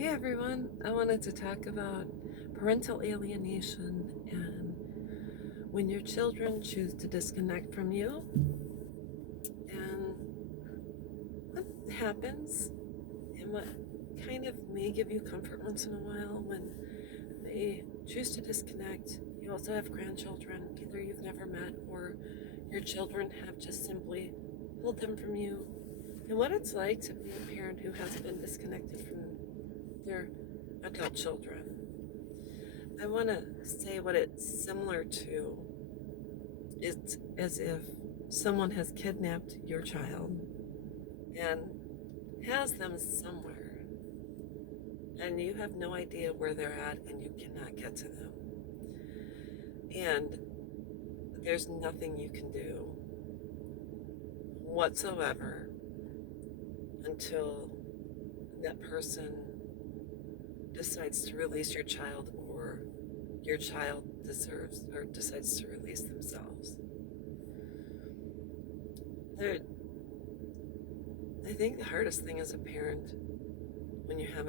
Hey everyone, I wanted to talk about parental alienation and when your children choose to disconnect from you and what happens and what kind of may give you comfort once in a while when they choose to disconnect. You also have grandchildren, either you've never met or your children have just simply pulled them from you, and what it's like to be a parent who has been disconnected from their adult children. I want to say what it's similar to. It's as if someone has kidnapped your child and has them somewhere, and you have no idea where they're at, and you cannot get to them. And there's nothing you can do whatsoever until that person decides to release your child, or your child deserves or decides to release themselves. There, I think the hardest thing as a parent when you have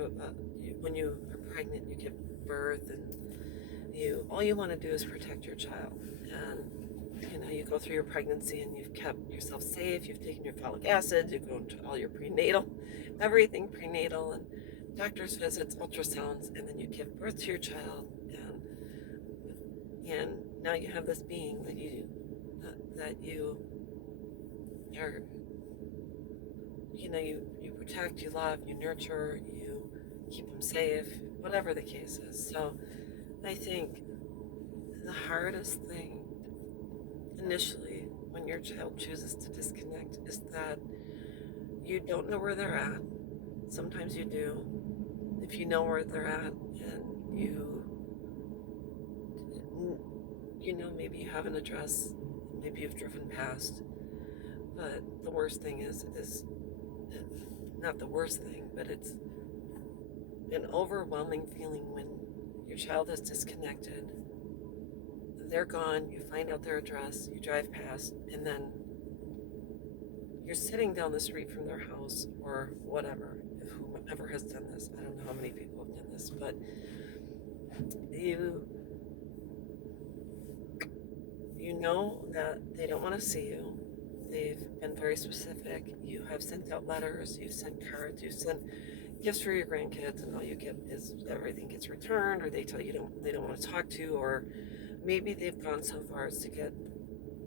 when you are pregnant, you give birth, and all you want to do is protect your child. And you go through your pregnancy and you've kept yourself safe. You've taken your folic acid. You go into all your prenatal, everything prenatal, and doctor's visits, ultrasounds, and then you give birth to your child, and now you have this being that you are, you protect, you love, you nurture, you keep them safe, whatever the case is. So I think the hardest thing initially when your child chooses to disconnect is that you don't know where they're at. Sometimes you do. If you know where they're at, and maybe you have an address, maybe you've driven past, but the worst thing is not the worst thing, but it's an overwhelming feeling when your child is disconnected. They're gone, you find out their address, you drive past, and then you're sitting down the street from their house or whatever. If whoever has done this, I don't know how many people have done this, but you know that they don't want to see you. They've been very specific. You have sent out letters, you've sent cards, you've sent gifts for your grandkids, and all you get is everything gets returned, or they tell you they don't want to talk to, or maybe they've gone so far as to get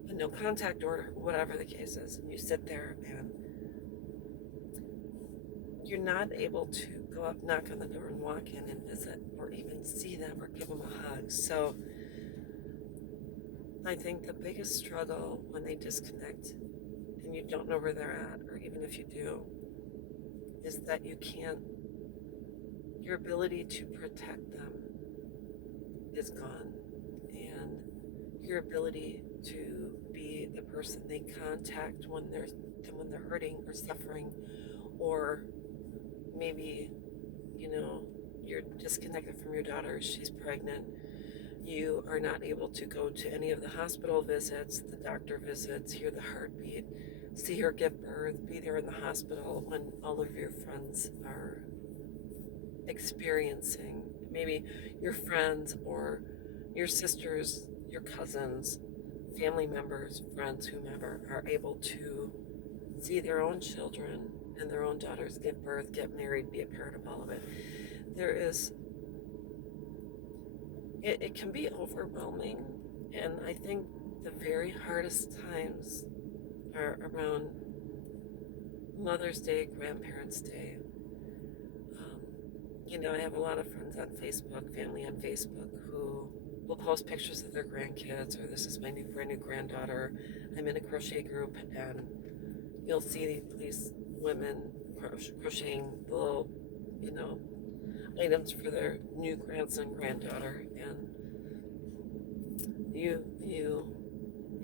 a no contact order, whatever the case is. And you sit there and you're not able to go up, knock on the door, and walk in and visit, or even see them or give them a hug. So I think the biggest struggle when they disconnect and you don't know where they're at, or even if you do, is that your ability to protect them is gone. And your ability to be the person they contact when they're hurting or suffering, or maybe, you're disconnected from your daughter, she's pregnant. You are not able to go to any of the hospital visits, the doctor visits, hear the heartbeat, see her give birth, be there in the hospital when all of your friends are experiencing, maybe your friends or your sisters, your cousins, family members, friends, whomever, are able to see their own children and their own daughters give birth, get married, be a part of all of it. It can be overwhelming, and I think the very hardest times are around Mother's Day, Grandparents' Day. I have a lot of friends on Facebook, family on Facebook, who will post pictures of their grandkids, or this is my brand new granddaughter. I'm in a crochet group, and you'll see these women crocheting the little, items for their new grandson, granddaughter, and you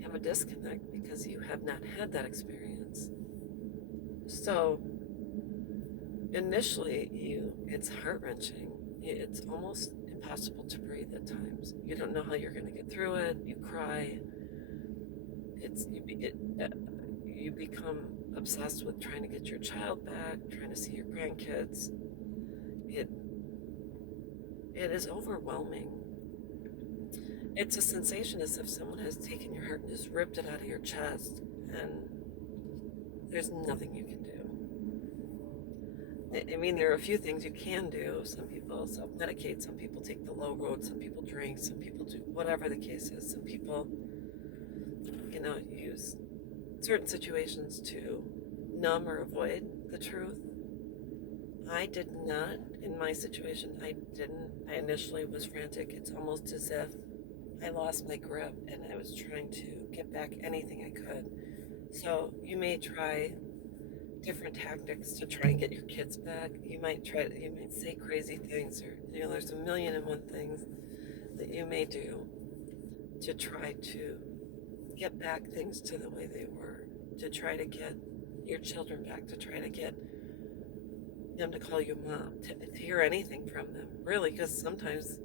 have a disconnect because you have not had that experience. So initially, it's heart-wrenching. It's almost impossible to breathe at times. You don't know how you're going to get through it. You cry. You become obsessed with trying to get your child back, trying to see your grandkids. It is overwhelming. It's a sensation as if someone has taken your heart and just ripped it out of your chest, and there's nothing you can do. I mean, there are a few things you can do. Some people self-medicate, some people take the low road, some people drink, some people do whatever the case is. Some people, use certain situations to numb or avoid the truth. I did not, in my situation, I didn't. I initially was frantic. It's almost as if I lost my grip and I was trying to get back anything I could. So you may try different tactics to try and get your kids back. You might say crazy things, or there's a million and one things that you may do to try to get back things to the way they were, to try to get your children back, to try to get them to call you mom, to hear anything from them, really, because sometimes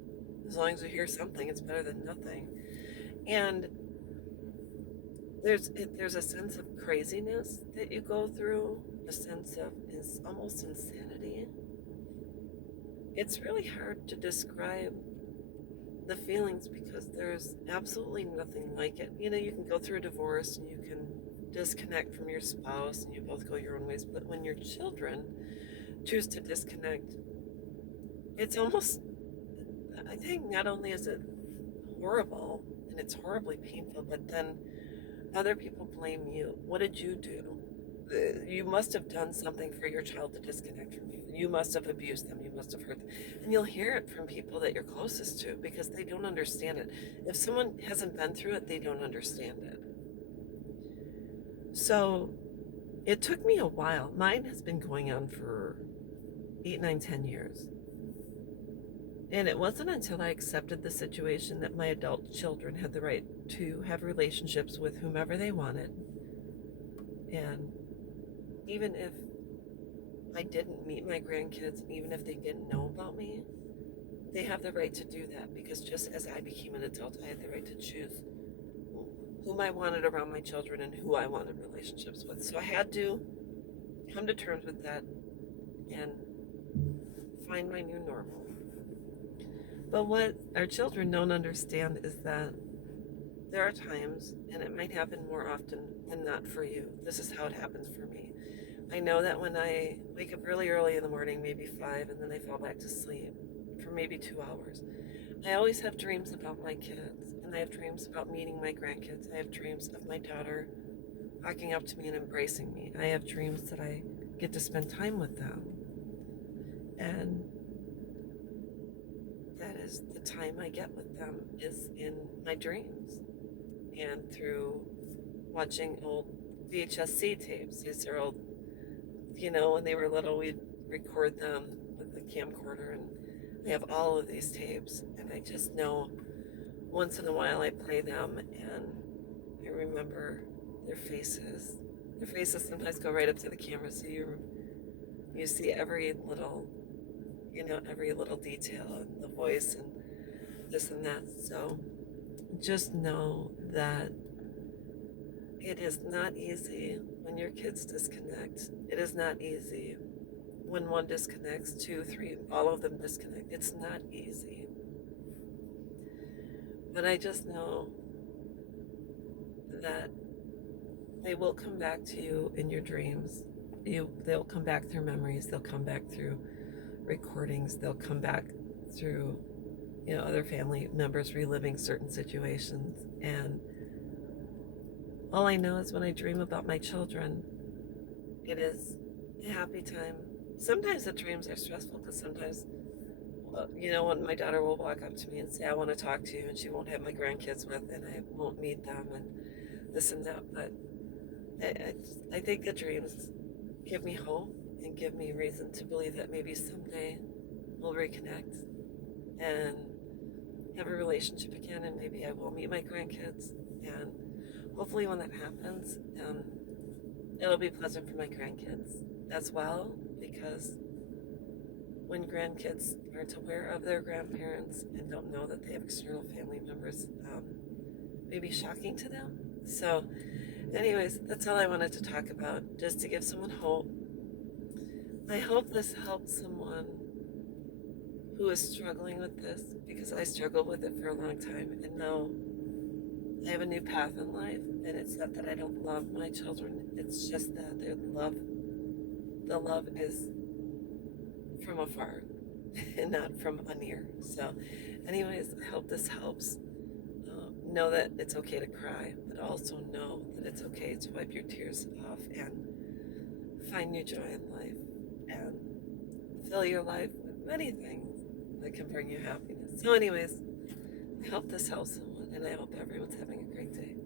as long as you hear something, it's better than nothing. And there's a sense of craziness that you go through, a sense of almost insanity. It's really hard to describe the feelings because there's absolutely nothing like it. You can go through a divorce and you can disconnect from your spouse and you both go your own ways, but when your children choose to disconnect, it's almost, I think, not only is it horrible and it's horribly painful, but then other people blame you. What did you do? You must have done something for your child to disconnect from you. You must have abused them. You must have hurt them. And you'll hear it from people that you're closest to because they don't understand it. If someone hasn't been through it, they don't understand it. So it took me a while. Mine has been going on for 8, 9, 10 years. And it wasn't until I accepted the situation that my adult children had the right to have relationships with whomever they wanted. And even if I didn't meet my grandkids, even if they didn't know about me, they have the right to do that because just as I became an adult, I had the right to choose whom I wanted around my children and who I wanted relationships with. So I had to come to terms with that and find my new normal. But what our children don't understand is that there are times, and it might happen more often than not for you. This is how it happens for me. I know that when I wake up really early in the morning, maybe 5, and then I fall back to sleep for maybe 2 hours, I always have dreams about my kids, and I have dreams about meeting my grandkids. I have dreams of my daughter walking up to me and embracing me. I have dreams that I get to spend time with them. And that is the time I get with them is in my dreams and through watching old VHS tapes. These are old, when they were little, we'd record them with a camcorder, and I have all of these tapes, and I just know once in a while I play them, and I remember their faces. Their faces sometimes go right up to the camera, so you see every little detail and the voice and this and that. So just know that it is not easy when your kids disconnect. It is not easy when one disconnects, 2, 3, all of them disconnect. It's not easy. But I just know that they will come back to you in your dreams. They'll come back through memories. They'll come back through recordings. They'll come back through other family members reliving certain situations. And all I know is when I dream about my children, it is a happy time. Sometimes the dreams are stressful because sometimes when my daughter will walk up to me and say, I want to talk to you, and she won't have my grandkids with, and I won't meet them and this and that. But I think the dreams give me hope and give me reason to believe that maybe someday we'll reconnect and have a relationship again, and maybe I will meet my grandkids. And hopefully when that happens, it'll be pleasant for my grandkids as well, because when grandkids aren't aware of their grandparents and don't know that they have external family members, may be shocking to them. So anyways, that's all I wanted to talk about, just to give someone hope. I hope this helps someone who is struggling with this, because I struggled with it for a long time, and now I have a new path in life, and it's not that I don't love my children, it's just that the love is from afar and not from near. So anyways, I hope this helps. Know that it's okay to cry, but also know that it's okay to wipe your tears off and find new joy in life and fill your life with many things that can bring you happiness. So anyways, I hope this helps someone, and I hope everyone's having a great day.